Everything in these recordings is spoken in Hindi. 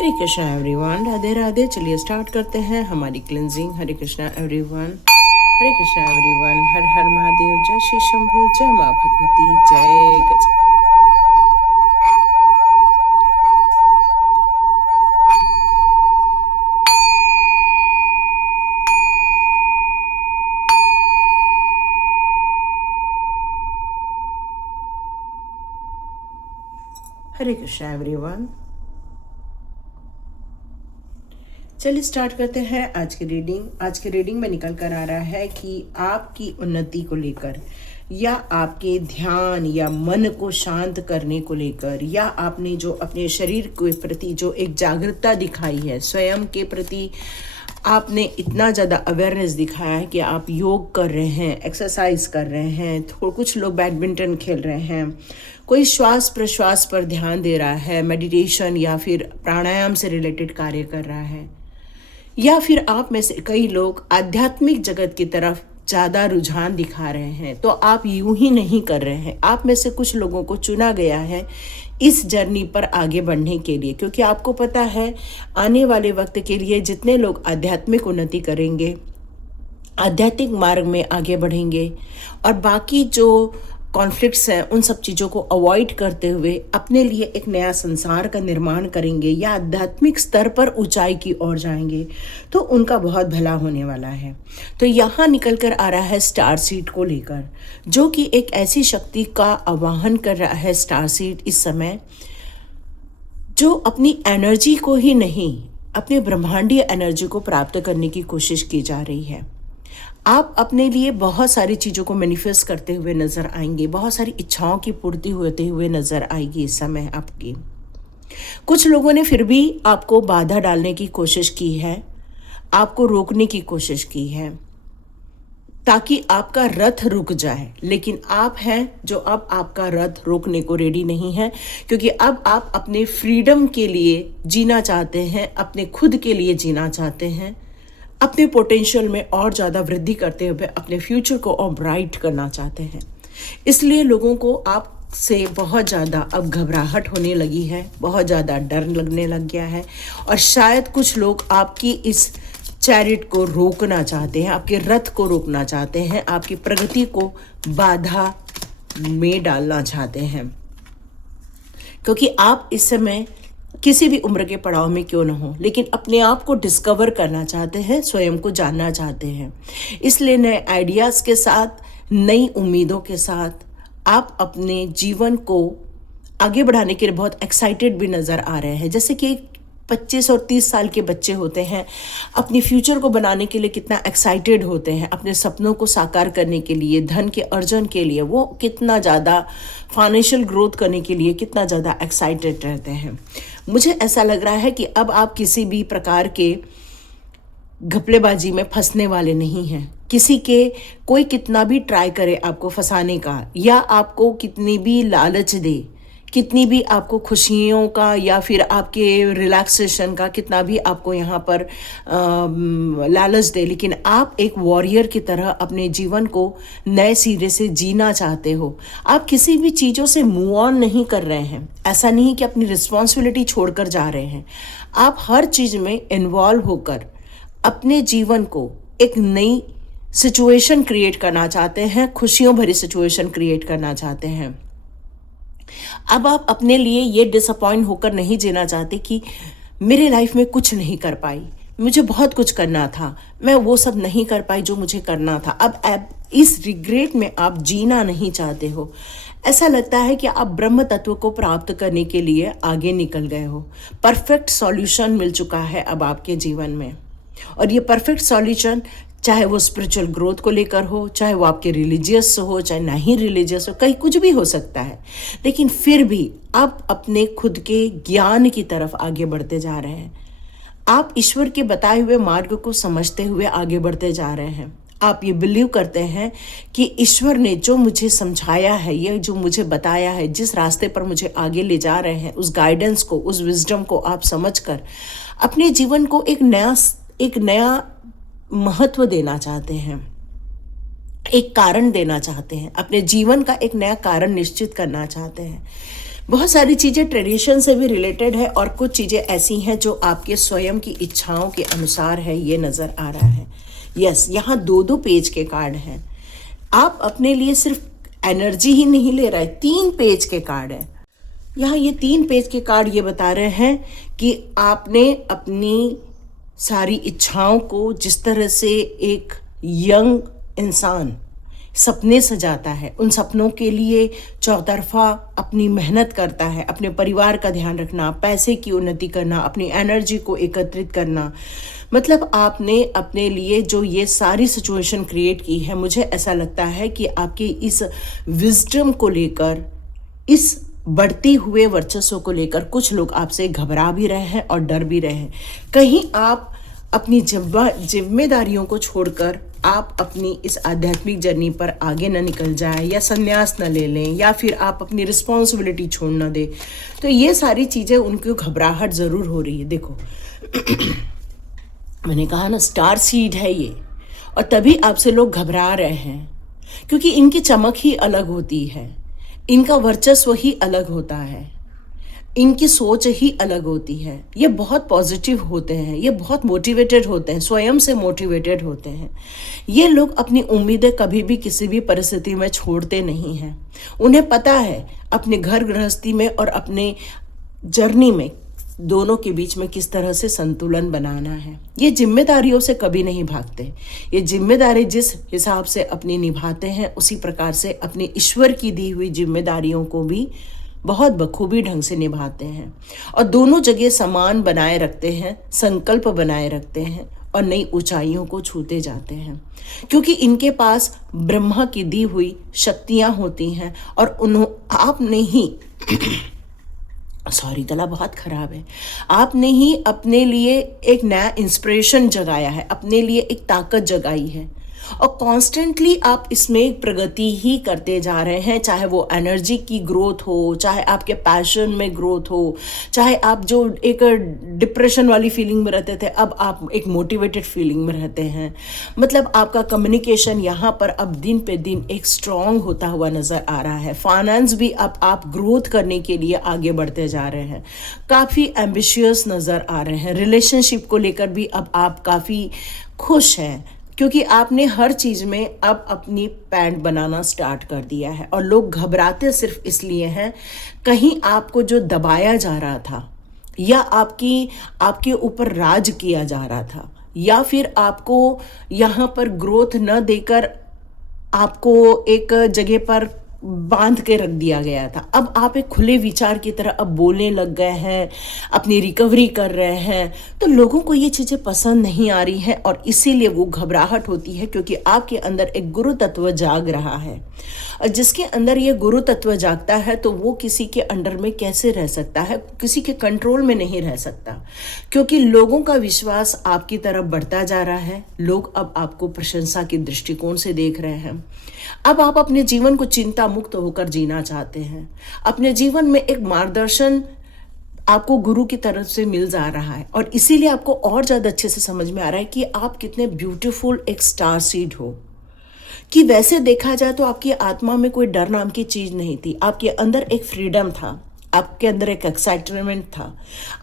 हरे कृष्णा एवरीवन, राधे राधे। चलिए स्टार्ट करते हैं हमारी क्लिनजिंग। हरे कृष्णा एवरीवन, हरे कृष्णा एवरीवन। हर हर महादेव। जय श्री शंभू, जय माँ भगवती, जय गज। हरे कृष्णा एवरीवन, चलिए स्टार्ट करते हैं आज की रीडिंग। आज की रीडिंग में निकल कर आ रहा है कि आपकी उन्नति को लेकर, या आपके ध्यान या मन को शांत करने को लेकर, या आपने जो अपने शरीर के प्रति जो एक जागरूकता दिखाई है, स्वयं के प्रति आपने इतना ज़्यादा अवेयरनेस दिखाया है कि आप योग कर रहे हैं, एक्सरसाइज कर रहे हैं, कुछ लोग बैडमिंटन खेल रहे हैं, कोई श्वास प्रश्वास पर ध्यान दे रहा है, मेडिटेशन या फिर प्राणायाम से रिलेटेड कार्य कर रहा है, या फिर आप में से कई लोग आध्यात्मिक जगत की तरफ ज़्यादा रुझान दिखा रहे हैं। तो आप यूं ही नहीं कर रहे हैं। आप में से कुछ लोगों को चुना गया है इस जर्नी पर आगे बढ़ने के लिए, क्योंकि आपको पता है आने वाले वक्त के लिए जितने लोग आध्यात्मिक उन्नति करेंगे, आध्यात्मिक मार्ग में आगे बढ़ेंगे और बाकी जो कॉन्फ्लिक्ट्स हैं उन सब चीज़ों को अवॉइड करते हुए अपने लिए एक नया संसार का निर्माण करेंगे या आध्यात्मिक स्तर पर ऊंचाई की ओर जाएंगे, तो उनका बहुत भला होने वाला है। तो यहाँ निकल कर आ रहा है स्टार सीड को लेकर, जो कि एक ऐसी शक्ति का आवाहन कर रहा है स्टार सीड इस समय, जो अपनी एनर्जी को ही नहीं, अपने ब्रह्मांडीय एनर्जी को प्राप्त करने की कोशिश की जा रही है। आप अपने लिए बहुत सारी चीज़ों को मैनिफेस्ट करते हुए नज़र आएंगे, बहुत सारी इच्छाओं की पूर्ति होते हुए नज़र आएगी इस समय आपकी। कुछ लोगों ने फिर भी आपको बाधा डालने की कोशिश की है, आपको रोकने की कोशिश की है ताकि आपका रथ रुक जाए, लेकिन आप हैं जो अब आपका रथ रोकने को रेडी नहीं है, क्योंकि अब आप अपने फ्रीडम के लिए जीना चाहते हैं, अपने खुद के लिए जीना चाहते हैं, अपने पोटेंशियल में और ज़्यादा वृद्धि करते हुए अपने फ्यूचर को और ब्राइट करना चाहते हैं। इसलिए लोगों को आप से बहुत ज़्यादा अब घबराहट होने लगी है, बहुत ज़्यादा डर लगने लग गया है, और शायद कुछ लोग आपकी इस चैरिट को रोकना चाहते हैं, आपके रथ को रोकना चाहते हैं, आपकी प्रगति को बाधा में डालना चाहते हैं, क्योंकि आप इस समय किसी भी उम्र के पड़ाव में क्यों न हो, लेकिन अपने आप को डिस्कवर करना चाहते हैं, स्वयं को जानना चाहते हैं। इसलिए नए आइडियाज़ के साथ, नई उम्मीदों के साथ आप अपने जीवन को आगे बढ़ाने के लिए बहुत एक्साइटेड भी नज़र आ रहे हैं। जैसे कि 25 और 30 साल के बच्चे होते हैं, अपनी फ्यूचर को बनाने के लिए कितना एक्साइटेड होते हैं, अपने सपनों को साकार करने के लिए, धन के अर्जन के लिए, वो कितना ज़्यादा फाइनेंशियल ग्रोथ करने के लिए कितना ज़्यादा एक्साइटेड रहते हैं। मुझे ऐसा लग रहा है कि अब आप किसी भी प्रकार के घपलेबाजी में फंसने वाले नहीं हैं। किसी के कोई कितना भी ट्राई करे आपको फंसाने का, या आपको कितनी भी लालच दे, कितनी भी आपको खुशियों का या फिर आपके रिलैक्सेशन का कितना भी आपको यहाँ पर लालच दे, लेकिन आप एक वॉरियर की तरह अपने जीवन को नए सिरे से जीना चाहते हो। आप किसी भी चीज़ों से मूव ऑन नहीं कर रहे हैं। ऐसा नहीं कि अपनी रिस्पॉन्सिबिलिटी छोड़कर जा रहे हैं। आप हर चीज़ में इन्वॉल्व होकर अपने जीवन को एक नई सिचुएशन क्रिएट करना चाहते हैं, खुशियों भरी सिचुएशन क्रिएट करना चाहते हैं। अब आप अपने लिए ये डिसअपॉइंट होकर नहीं जीना चाहते कि मेरे लाइफ में कुछ नहीं कर पाई, मुझे बहुत कुछ करना था, मैं वो सब नहीं कर पाई जो मुझे करना था। अब इस रिग्रेट में आप जीना नहीं चाहते हो। ऐसा लगता है कि आप ब्रह्म तत्व को प्राप्त करने के लिए आगे निकल गए हो। परफेक्ट सॉल्यूशन मिल चुका है अब आपके जीवन में, और ये परफेक्ट सॉल्यूशन चाहे वो स्पिरिचुअल ग्रोथ को लेकर हो, चाहे वो आपके रिलीजियस हो, चाहे नहीं रिलीजियस हो, कहीं कुछ भी हो सकता है, लेकिन फिर भी आप अपने खुद के ज्ञान की तरफ आगे बढ़ते जा रहे हैं। आप ईश्वर के बताए हुए मार्ग को समझते हुए आगे बढ़ते जा रहे हैं। आप ये बिलीव करते हैं कि ईश्वर ने जो मुझे समझाया है, ये जो मुझे बताया है, जिस रास्ते पर मुझे आगे ले जा रहे हैं, उस गाइडेंस को, उस विजडम को आप समझकर अपने जीवन को एक नया महत्व देना चाहते हैं, एक कारण देना चाहते हैं, अपने जीवन का एक नया कारण निश्चित करना चाहते हैं। बहुत सारी चीज़ें ट्रेडिशन से भी रिलेटेड है और कुछ चीज़ें ऐसी हैं जो आपके स्वयं की इच्छाओं के अनुसार है, ये नज़र आ रहा है। यस, यहाँ दो दो पेज के कार्ड हैं। आप अपने लिए सिर्फ एनर्जी ही नहीं ले रहे, 3 पेज के कार्ड हैं। यहाँ ये 3 पेज के कार्ड ये बता रहे हैं कि आपने अपनी सारी इच्छाओं को, जिस तरह से एक यंग इंसान सपने सजाता है, उन सपनों के लिए चौतरफा अपनी मेहनत करता है, अपने परिवार का ध्यान रखना, पैसे की उन्नति करना, अपनी एनर्जी को एकत्रित करना, मतलब आपने अपने लिए जो ये सारी सिचुएशन क्रिएट की है, मुझे ऐसा लगता है कि आपके इस विजडम को लेकर, इस बढ़ती हुए वर्चस्व को लेकर कुछ लोग आपसे घबरा भी रहे हैं और डर भी रहे हैं। कहीं आप अपनी जिम्मेदारियों को छोड़कर आप अपनी इस आध्यात्मिक जर्नी पर आगे न निकल जाए, या संन्यास न ले लें, या फिर आप अपनी रिस्पॉन्सिबिलिटी छोड़ न दें। तो ये सारी चीज़ें उनको घबराहट ज़रूर हो रही है। देखो मैंने कहा ना, स्टार सीड है ये, और तभी आपसे लोग घबरा रहे हैं, क्योंकि इनकी चमक ही अलग होती है, इनका वर्चस्व ही अलग होता है, इनकी सोच ही अलग होती है। ये बहुत पॉजिटिव होते हैं, ये बहुत मोटिवेटेड होते हैं, स्वयं से मोटिवेटेड होते हैं। ये लोग अपनी उम्मीदें कभी भी किसी भी परिस्थिति में छोड़ते नहीं हैं। उन्हें पता है अपने घर गृहस्थी में और अपने जर्नी में, दोनों के बीच में किस तरह से संतुलन बनाना है। ये जिम्मेदारियों से कभी नहीं भागते। ये जिम्मेदारी जिस हिसाब से अपनी निभाते हैं, उसी प्रकार से अपने ईश्वर की दी हुई जिम्मेदारियों को भी बहुत बखूबी ढंग से निभाते हैं, और दोनों जगह समान बनाए रखते हैं, संकल्प बनाए रखते हैं, और नई ऊंचाइयों को छूते जाते हैं, क्योंकि इनके पास ब्रह्मा की दी हुई शक्तियां होती हैं। और आपने ही सॉरी, गला बहुत खराब है, आपने ही अपने लिए एक नया इंस्पिरेशन जगाया है, अपने लिए एक ताकत जगाई है, और कॉन्स्टेंटली आप इसमें प्रगति ही करते जा रहे हैं। चाहे वो एनर्जी की ग्रोथ हो, चाहे आपके पैशन में ग्रोथ हो, चाहे आप जो एक डिप्रेशन वाली फीलिंग में रहते थे, अब आप एक मोटिवेटेड फीलिंग में रहते हैं। मतलब आपका कम्युनिकेशन यहाँ पर अब दिन पे दिन एक स्ट्रॉन्ग होता हुआ नज़र आ रहा है। फाइनेंस भी अब आप ग्रोथ करने के लिए आगे बढ़ते जा रहे हैं, काफ़ी एम्बिशियस नज़र आ रहे हैं। रिलेशनशिप को लेकर भी अब आप काफ़ी खुश हैं, क्योंकि आपने हर चीज़ में अब अपनी पैंट बनाना स्टार्ट कर दिया है। और लोग घबराते सिर्फ इसलिए हैं, कहीं आपको जो दबाया जा रहा था, या आपके ऊपर राज किया जा रहा था, या फिर आपको यहाँ पर ग्रोथ न देकर आपको एक जगह पर बांध के रख दिया गया था। अब आप एक खुले विचार की तरह अब बोलने लग गए हैं, अपनी रिकवरी कर रहे हैं, तो लोगों को ये चीज़ें पसंद नहीं आ रही हैं, और इसीलिए वो घबराहट होती है, क्योंकि आपके अंदर एक गुरु तत्व जाग रहा है। और जिसके अंदर ये गुरु तत्व जागता है, तो वो किसी के अंडर में कैसे रह सकता है, किसी के कंट्रोल में नहीं रह सकता, क्योंकि लोगों का विश्वास आपकी तरफ बढ़ता जा रहा है। लोग अब आपको प्रशंसा के दृष्टिकोण से देख रहे हैं। अब आप अपने जीवन को चिंता मुक्त होकर जीना चाहते हैं। अपने जीवन में एक मार्गदर्शन आपको गुरु की तरफ से मिल जा रहा है, और इसीलिए आपको और ज़्यादा अच्छे से समझ में आ रहा है कि आप कितने ब्यूटीफुल एक स्टार सीड हो। कि वैसे देखा जाए तो आपकी आत्मा में कोई डर नाम की चीज़ नहीं थी, आपके अंदर एक फ्रीडम था, आपके अंदर एक एक्साइटमेंट था।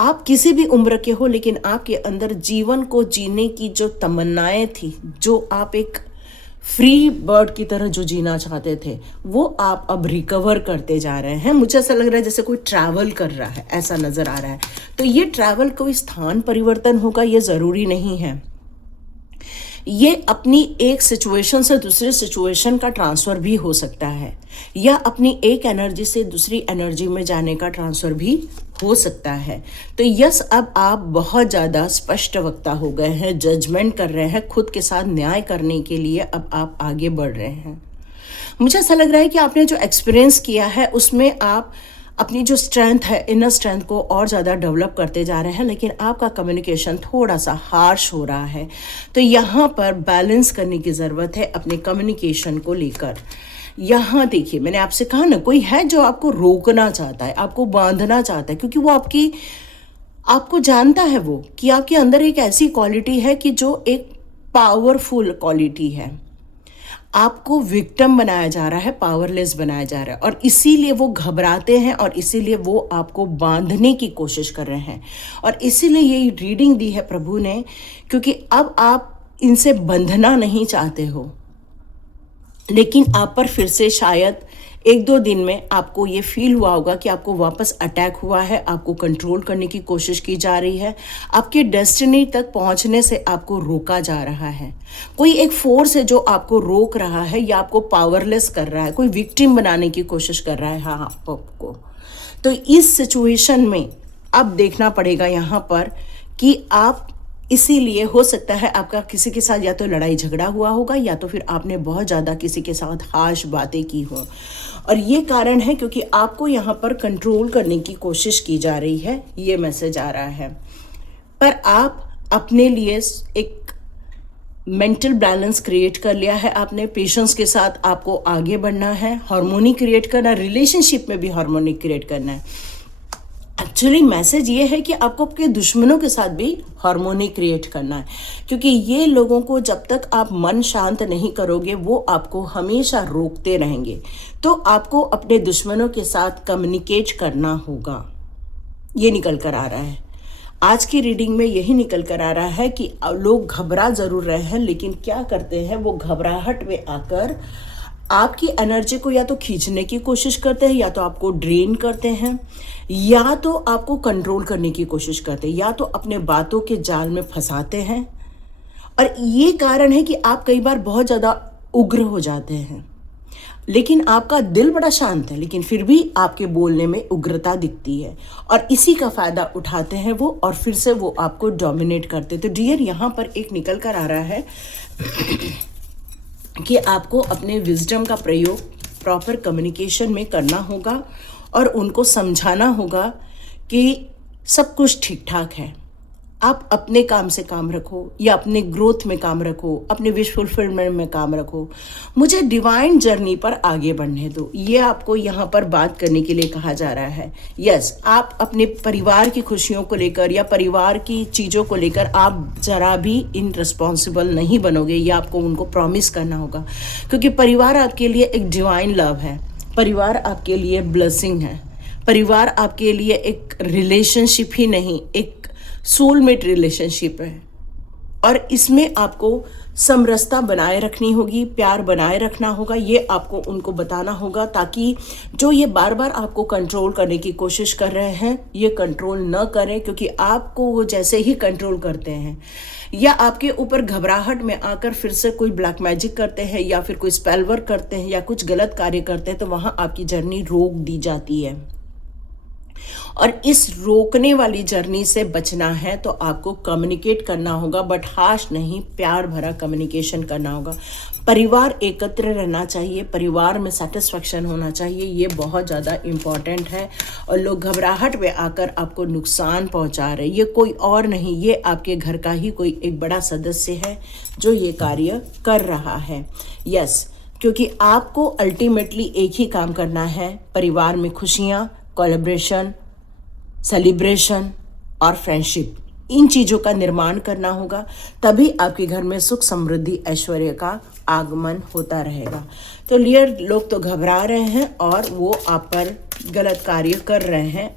आप किसी भी उम्र के हो, लेकिन आपके अंदर जीवन को जीने की जो तमन्नाएं थी, जो आप एक फ्री बर्ड की तरह जो जीना चाहते थे, वो आप अब रिकवर करते जा रहे हैं। मुझे ऐसा लग रहा है जैसे कोई ट्रैवल कर रहा है, ऐसा नज़र आ रहा है। तो ये ट्रैवल कोई स्थान परिवर्तन होगा, ये ज़रूरी नहीं है। ये अपनी एक सिचुएशन से दूसरे सिचुएशन का ट्रांसफ़र भी हो सकता है, या अपनी एक एनर्जी से दूसरी एनर्जी में जाने का ट्रांसफ़र भी हो सकता है। तो यस, अब आप बहुत ज़्यादा स्पष्ट वक्ता हो गए हैं, जजमेंट कर रहे हैं, खुद के साथ न्याय करने के लिए अब आप आगे बढ़ रहे हैं। मुझे ऐसा लग रहा है कि आपने जो एक्सपीरियंस किया है, उसमें आप अपनी जो स्ट्रेंथ है, इनर स्ट्रेंथ को और ज़्यादा डेवलप करते जा रहे हैं, लेकिन आपका कम्युनिकेशन थोड़ा सा हार्श हो रहा है। तो यहाँ पर बैलेंस करने की ज़रूरत है अपने कम्युनिकेशन को लेकर। यहाँ देखिए, मैंने आपसे कहा ना, कोई है जो आपको रोकना चाहता है, आपको बांधना चाहता है, क्योंकि वो आपको जानता है वो कि आपके अंदर एक ऐसी क्वालिटी है कि जो एक पावरफुल क्वालिटी है। आपको विक्टिम बनाया जा रहा है, पावरलेस बनाया जा रहा है, और इसीलिए वो घबराते हैं और इसीलिए वो आपको बांधने की कोशिश कर रहे हैं। और इसीलिए ये रीडिंग दी है प्रभु ने, क्योंकि अब आप इनसे बंधना नहीं चाहते हो, लेकिन आप पर फिर से शायद 1-2 दिन में आपको ये फील हुआ होगा कि आपको वापस अटैक हुआ है, आपको कंट्रोल करने की कोशिश की जा रही है, आपके डेस्टिनी तक पहुंचने से आपको रोका जा रहा है। कोई एक फोर्स है जो आपको रोक रहा है या आपको पावरलेस कर रहा है, कोई विक्टिम बनाने की कोशिश कर रहा है हाँ आपको। तो इस सिचुएशन में अब देखना पड़ेगा यहाँ पर कि आप, इसीलिए हो सकता है आपका किसी के साथ या तो लड़ाई झगड़ा हुआ होगा या तो फिर आपने बहुत ज़्यादा किसी के साथ हाश बातें की हो, और ये कारण है क्योंकि आपको यहाँ पर कंट्रोल करने की कोशिश की जा रही है, ये मैसेज आ रहा है। पर आप अपने लिए एक मेंटल बैलेंस क्रिएट कर लिया है, आपने पेशेंस के साथ आपको आगे बढ़ना है, हार्मोनी क्रिएट करना, रिलेशनशिप में भी हार्मोनी क्रिएट करना है। एक्चुअली मैसेज ये है कि आपको आपके दुश्मनों के साथ भी हार्मोनी क्रिएट करना है, क्योंकि ये लोगों को जब तक आप मन शांत नहीं करोगे वो आपको हमेशा रोकते रहेंगे। तो आपको अपने दुश्मनों के साथ कम्युनिकेट करना होगा, ये निकल कर आ रहा है। आज की रीडिंग में यही निकल कर आ रहा है कि लोग घबरा ज़रूर रहे हैं, लेकिन क्या करते हैं, वो घबराहट में आकर आपकी एनर्जी को या तो खींचने की कोशिश करते हैं, या तो आपको ड्रेन करते हैं, या तो आपको कंट्रोल करने की कोशिश करते हैं, या तो अपने बातों के जाल में फंसाते हैं। और ये कारण है कि आप कई बार बहुत ज़्यादा उग्र हो जाते हैं, लेकिन आपका दिल बड़ा शांत है, लेकिन फिर भी आपके बोलने में उग्रता दिखती है, और इसी का फ़ायदा उठाते हैं वो, और फिर से वो आपको डोमिनेट करते। तो डियर, यहाँ पर एक निकल कर आ रहा है कि आपको अपने विजडम का प्रयोग प्रॉपर कम्युनिकेशन में करना होगा और उनको समझाना होगा कि सब कुछ ठीक ठाक है। आप अपने काम से काम रखो या अपने ग्रोथ में काम रखो, अपने विश फुलफिलमेंट में काम रखो, मुझे डिवाइन जर्नी पर आगे बढ़ने दो। ये आपको यहाँ पर बात करने के लिए कहा जा रहा है। यस, आप अपने परिवार की खुशियों को लेकर या परिवार की चीज़ों को लेकर आप ज़रा भी इनरिस्पॉन्सिबल नहीं बनोगे, या आपको उनको प्रॉमिस करना होगा, क्योंकि परिवार आपके लिए एक डिवाइन लव है, परिवार आपके लिए ब्लेसिंग है, परिवार आपके लिए एक रिलेशनशिप ही नहीं, एक सोलमेट रिलेशनशिप है। और इसमें आपको समरसता बनाए रखनी होगी, प्यार बनाए रखना होगा, ये आपको उनको बताना होगा, ताकि जो ये बार बार आपको कंट्रोल करने की कोशिश कर रहे हैं ये कंट्रोल न करें, क्योंकि आपको वो जैसे ही कंट्रोल करते हैं या आपके ऊपर घबराहट में आकर फिर से कोई ब्लैक मैजिक करते हैं या फिर कोई स्पेल वर्क करते हैं या कुछ गलत कार्य करते हैं, तो वहाँ आपकी जर्नी रोक दी जाती है। और इस रोकने वाली जर्नी से बचना है तो आपको कम्युनिकेट करना होगा, बट हाश नहीं, प्यार भरा कम्युनिकेशन करना होगा। परिवार एकत्र रहना चाहिए, परिवार में सेटिस्फैक्शन होना चाहिए, ये बहुत ज़्यादा इम्पॉर्टेंट है। और लोग घबराहट में आकर आपको नुकसान पहुंचा रहे, ये कोई और नहीं, ये आपके घर का ही कोई एक बड़ा सदस्य है जो ये कार्य कर रहा है। यस, क्योंकि आपको अल्टीमेटली एक ही काम करना है, परिवार में खुशियाँ, कोलैबोरेशन, सेलिब्रेशन और फ्रेंडशिप, इन चीज़ों का निर्माण करना होगा, तभी आपके घर में सुख समृद्धि ऐश्वर्य का आगमन होता रहेगा। तो लियर लोग तो घबरा रहे हैं और वो आप पर गलत कार्य कर रहे हैं,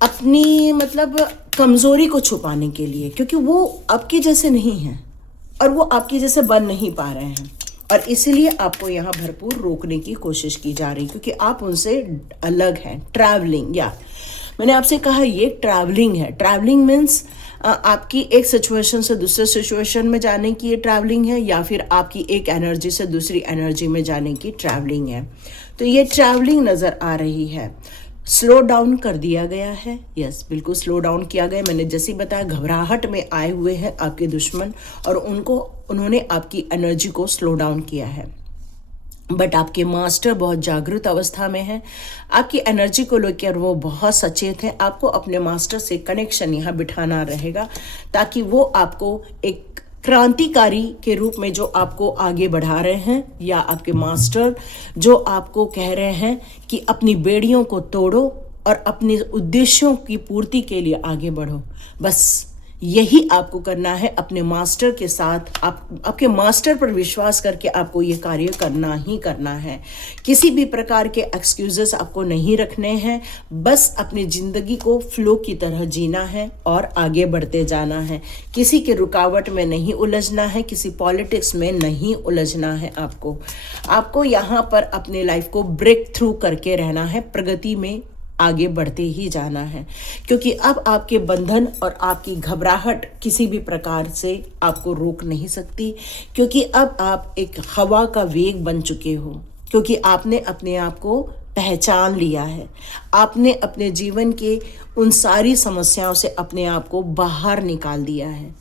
अपनी मतलब कमज़ोरी को छुपाने के लिए, क्योंकि वो आपके जैसे नहीं हैं और वो आपके जैसे बन नहीं पा रहे हैं, और इसीलिए आपको यहाँ भरपूर रोकने की कोशिश की जा रही, क्योंकि आप उनसे अलग हैं। ट्रैवलिंग, या मैंने आपसे कहा ये ट्रैवलिंग है। ट्रैवलिंग मीन्स आपकी एक सिचुएशन से दूसरे सिचुएशन में जाने की ये ट्रैवलिंग है, या फिर आपकी एक एनर्जी से दूसरी एनर्जी में जाने की ट्रैवलिंग है। तो ये ट्रैवलिंग नज़र आ रही है। स्लो डाउन कर दिया गया है, यस बिल्कुल स्लो डाउन किया गया। मैंने जैसे ही बताया, घबराहट में आए हुए हैं आपके दुश्मन और उन्होंने आपकी एनर्जी को स्लो डाउन किया है, बट आपके मास्टर बहुत जागरूक अवस्था में हैं, आपकी एनर्जी को लेकर वो बहुत सचेत हैं। आपको अपने मास्टर से कनेक्शन यहाँ बिठाना रहेगा, ताकि वो आपको एक क्रांतिकारी के रूप में जो आपको आगे बढ़ा रहे हैं, या आपके मास्टर जो आपको कह रहे हैं कि अपनी बेड़ियों को तोड़ो और अपने उद्देश्यों की पूर्ति के लिए आगे बढ़ो, बस यही आपको करना है अपने मास्टर के साथ। आपके मास्टर पर विश्वास करके आपको ये कार्य करना ही करना है। किसी भी प्रकार के एक्सक्यूजेस आपको नहीं रखने हैं, बस अपनी ज़िंदगी को फ्लो की तरह जीना है और आगे बढ़ते जाना है। किसी के रुकावट में नहीं उलझना है, किसी पॉलिटिक्स में नहीं उलझना है। आपको यहाँ पर अपने लाइफ को ब्रेक थ्रू करके रहना है, प्रगति में आगे बढ़ते ही जाना है, क्योंकि अब आपके बंधन और आपकी घबराहट किसी भी प्रकार से आपको रोक नहीं सकती, क्योंकि अब आप एक हवा का वेग बन चुके हो, क्योंकि आपने अपने आप को पहचान लिया है। आपने अपने जीवन के उन सारी समस्याओं से अपने आप को बाहर निकाल दिया है।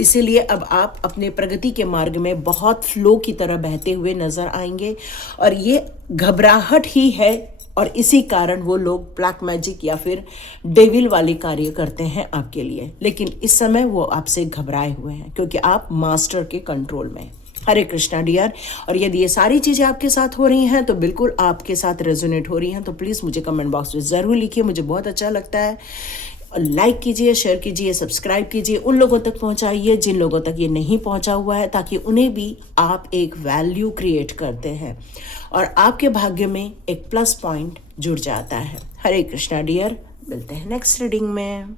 इसीलिए अब आप अपने प्रगति के मार्ग में बहुत फ्लो की तरह बहते हुए नजर आएंगे, और ये घबराहट ही है, और इसी कारण वो लोग ब्लैक मैजिक या फिर डेविल वाले कार्य करते हैं आपके लिए। लेकिन इस समय वो आपसे घबराए हुए हैं, क्योंकि आप मास्टर के कंट्रोल में। हरे कृष्णा डियर। और यदि ये सारी चीज़ें आपके साथ हो रही हैं तो बिल्कुल आपके साथ रेजोनेट हो रही हैं, तो प्लीज़ मुझे कमेंट बॉक्स में ज़रूर लिखिए, मुझे बहुत अच्छा लगता है। लाइक कीजिए, शेयर कीजिए, सब्सक्राइब कीजिए, उन लोगों तक पहुंचाइए जिन लोगों तक ये नहीं पहुंचा हुआ है, ताकि उन्हें भी आप एक वैल्यू क्रिएट करते हैं और आपके भाग्य में एक प्लस पॉइंट जुड़ जाता है। हरे कृष्णा डियर। मिलते हैं नेक्स्ट रीडिंग में।